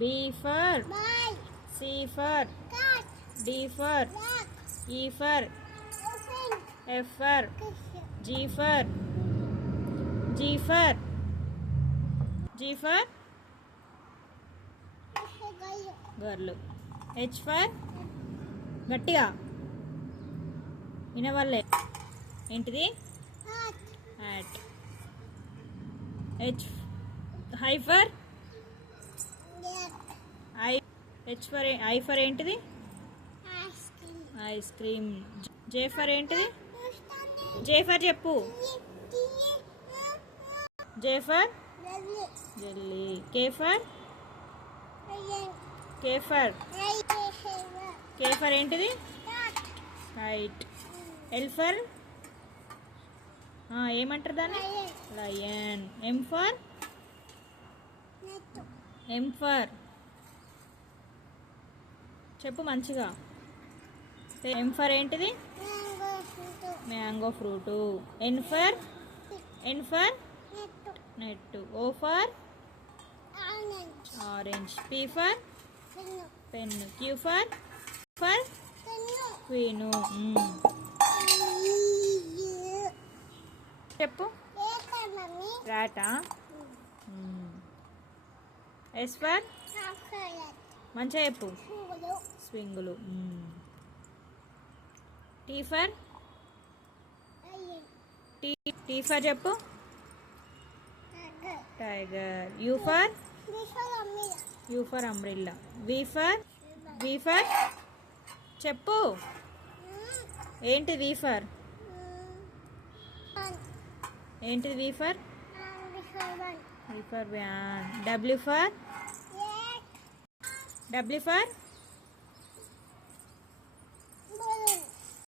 B for ball, C for cat, D for dog, E for elephant, F for fish, G for G for G for girl H for గట్టిగా వినవల్లే ఏంటిది hat, hat H high for cat, H for I for ఏంటిది ice cream, ice cream J for ఏంటిది understand J for చెప్పు J for jelly, jelly K for lion, K for lion, K for ఏంటిది cat, kite L for ఏమంటారు దాన్ని lion, lion M for netto, M for చెప్పు మంచిగా M for ఏంటిది mango, fruit, mango fruit N for netto, net O for orange, orange P for penno, pen Q for penno, queen చెప్పు mummy, రాటా S for chocolate, మంచిగా చెప్పు polo, స్వింగులు T for lion, T for చెప్పు tiger, tiger U for this one umbrella V for చెప్పు ఏంటి V for ఏంటిది V for one, V for van W for yes, W for